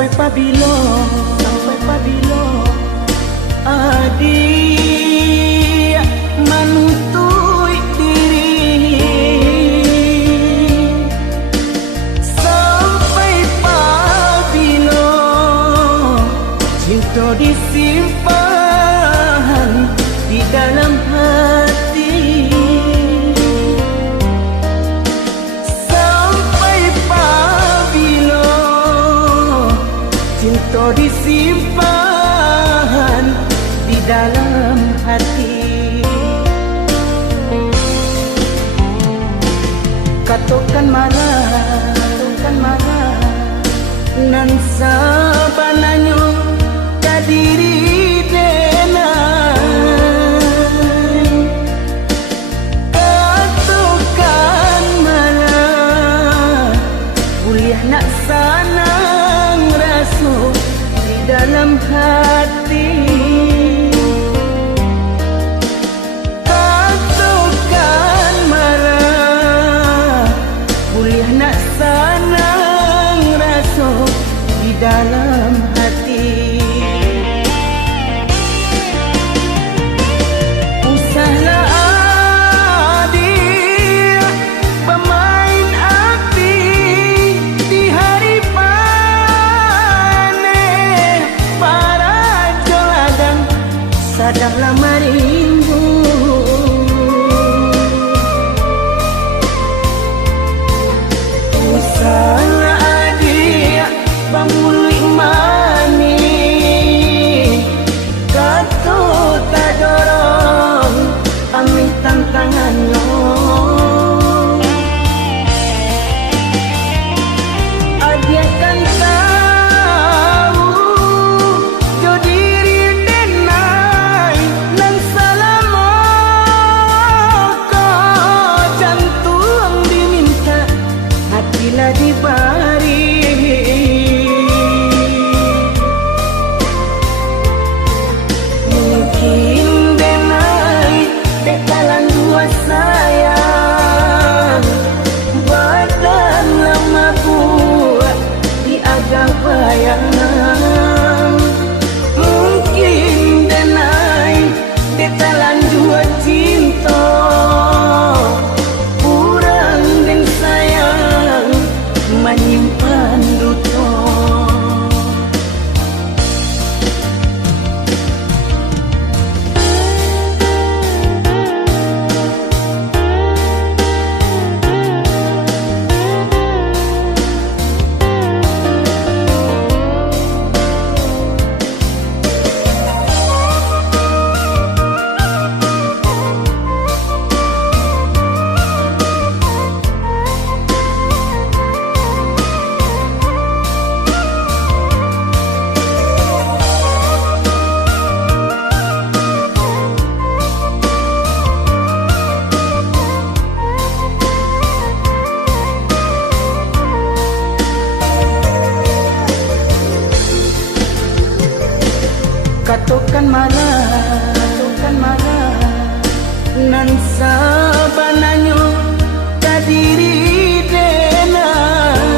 sampai pabilo adik manutui diri, sampai pabilo cinta disimpan di dalam hati, sampai pabilo cinta disimpan di dalam hati. Katokan marah nan sabananyo kadiri denai, katokan marah kuliah nak sanang raso di dalam hati, katokan marah kuliah nak sanang raso di dalam hati. Usahlah adik pemain api di hari panen, para joladang sadanglah marimbu. Usahlah adik pamuli mani, kato tak dorong ambil tantangannya. Adik kan tahu jo diri denai nan salamo ko jantung diminta hatilah dibari. Mungkin denai dekalan dua sayang badan lama buat di agak bayang. Mungkin denai dekalan dua cinta kurang dan sayang menyimpan duto. Katokan marah nan sabananyo kadiri denai,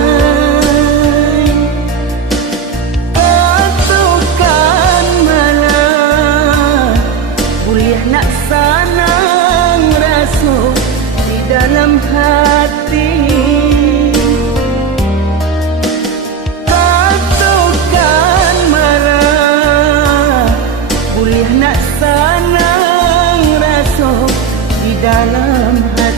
katokan marah kuliah nak sanang raso di dalam hati, katokan marah kuliah nak sanang raso di dalam hati.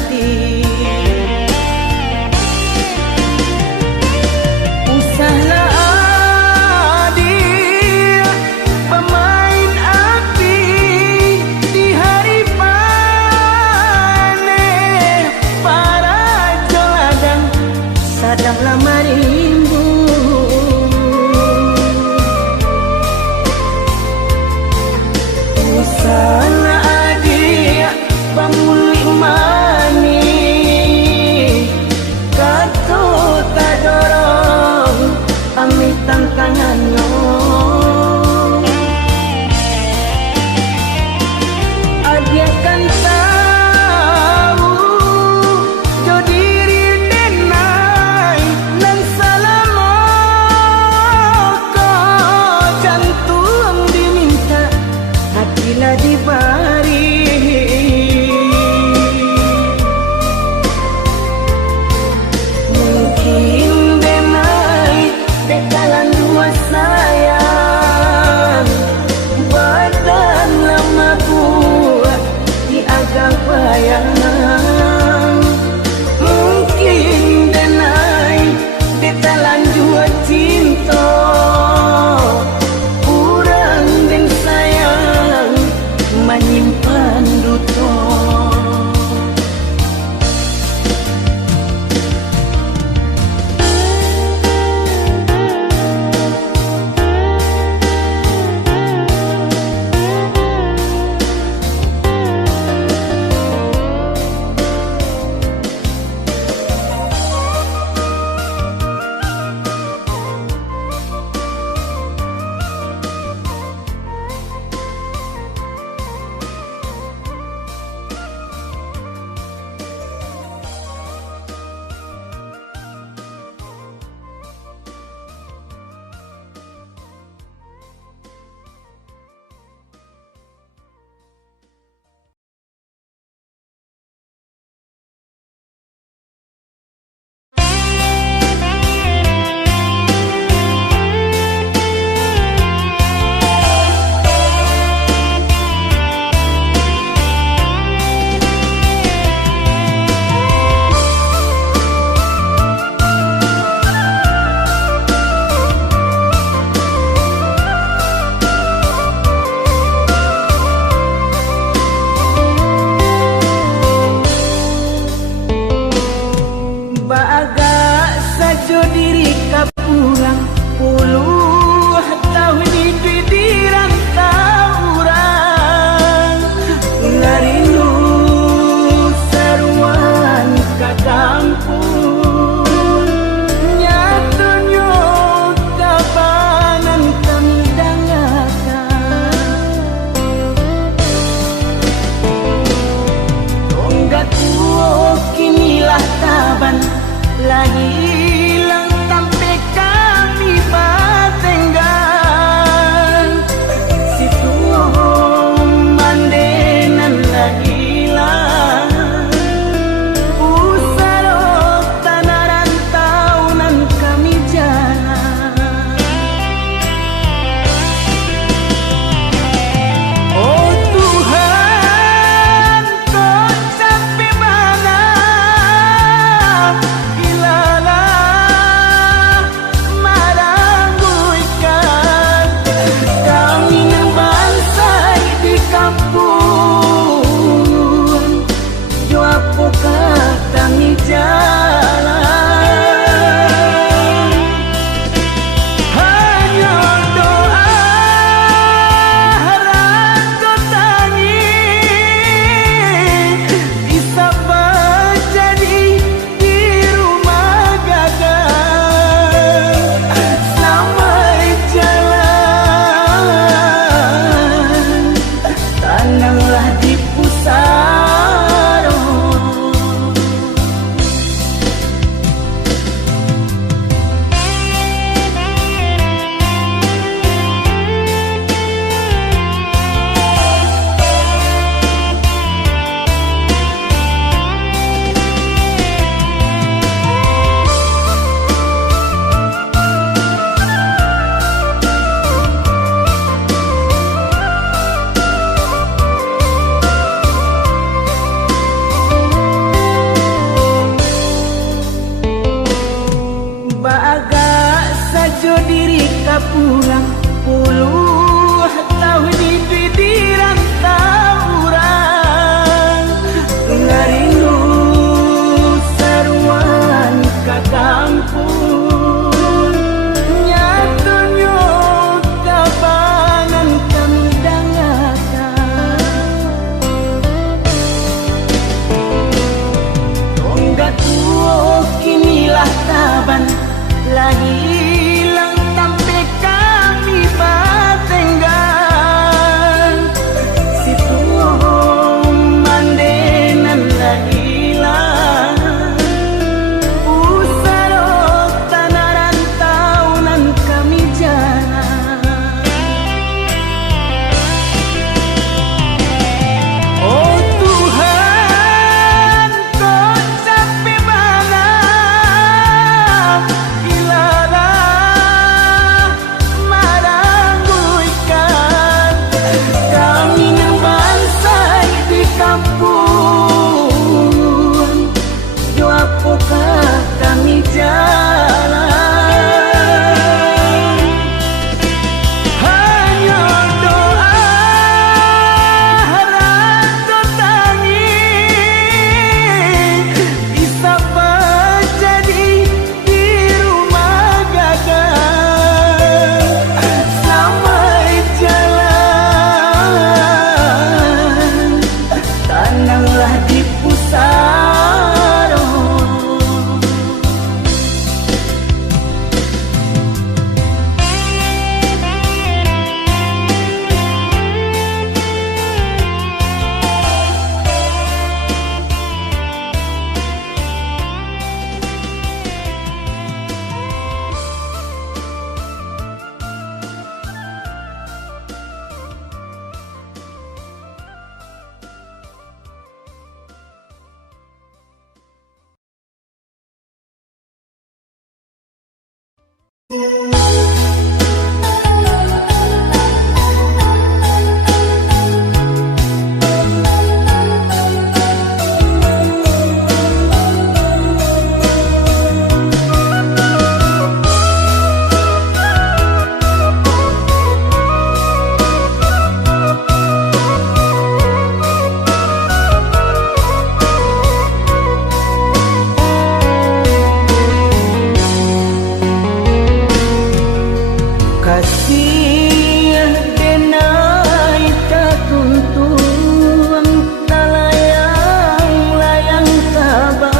Kasih denai tatuntung talayang-layang taban,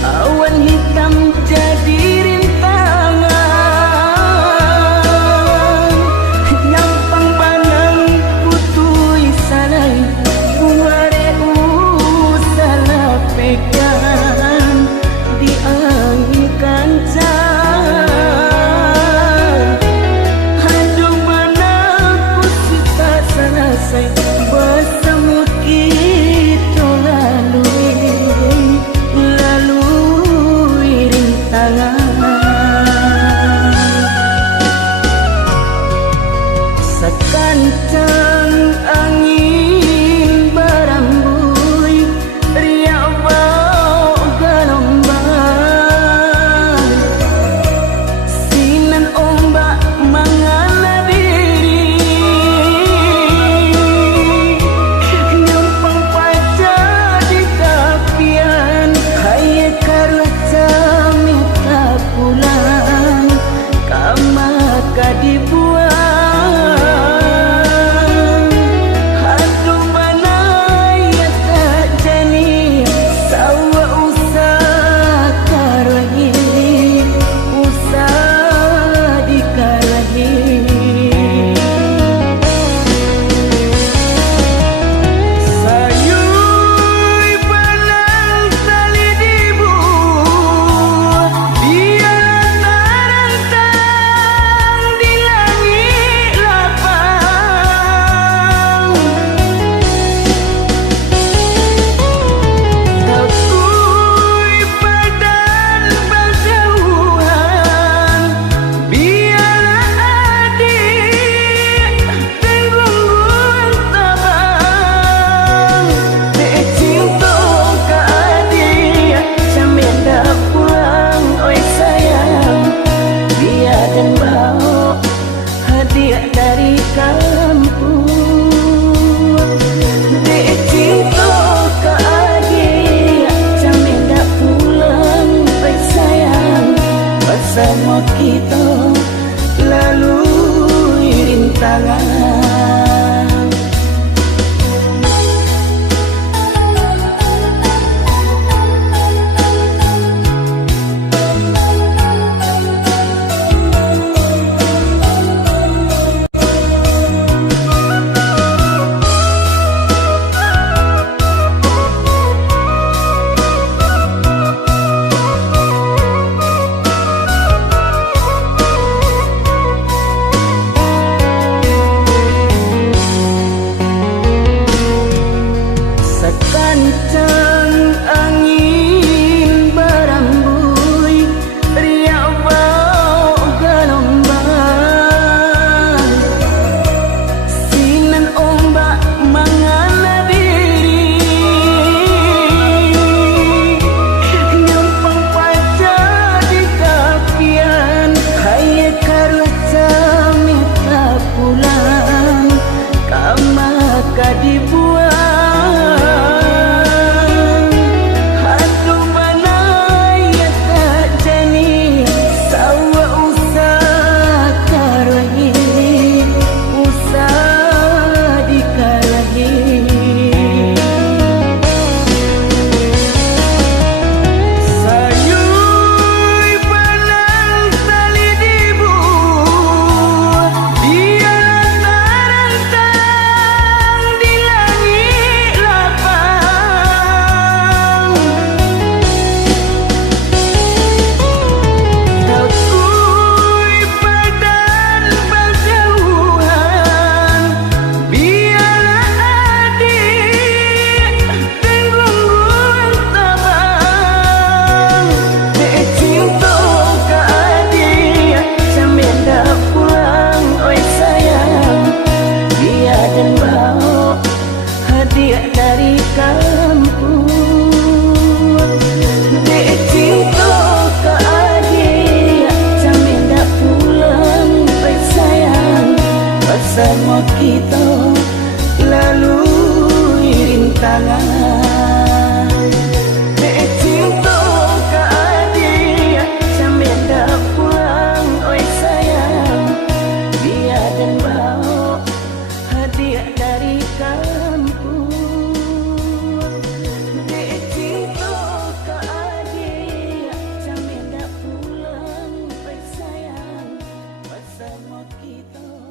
awan hitam jadi rintangan, nyampang panang putui salai buare salah pegang di angin kancah. Bersama kita lalui rintangan, sekancang angin berambui riak bau gelombang, sinan ombak mengala diri. Pulang kamaka dibuang, aduh mana ya tak jani sawa usah karahi, usah dikarahi. Sayui benang tali dibuang, dia narantang di langit. bersama kita lalui rintangan. Dek cinta ke adik sampai dah pulang, oi sayang, biar dan bawa hadiah dari kampung. Dek cinta ke adik sampai dah pulang, oi sayang, bersama kita